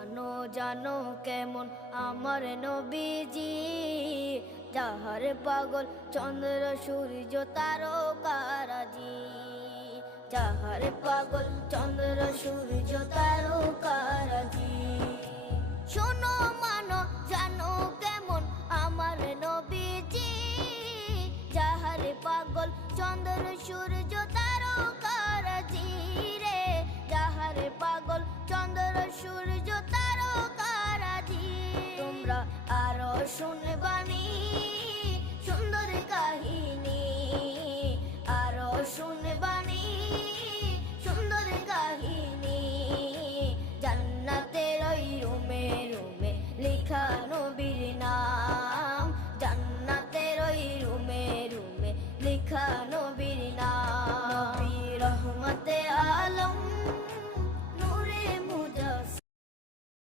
জানো জানো কেমন আমার নবীজি, যাহার পাগল চন্দ্র সূর্য তারকারাজি। যাহার পাগল চন্দ্র সূর্য তারকারাজি। শোনো মানো জানো কেমন আমার নবীজি, যাহার পাগল চন্দ্র সূর্য তারকারাজি রে। যাহার পাগল চন্দ্র সূর্য তারকারাজি। তোমরা আরো শুনে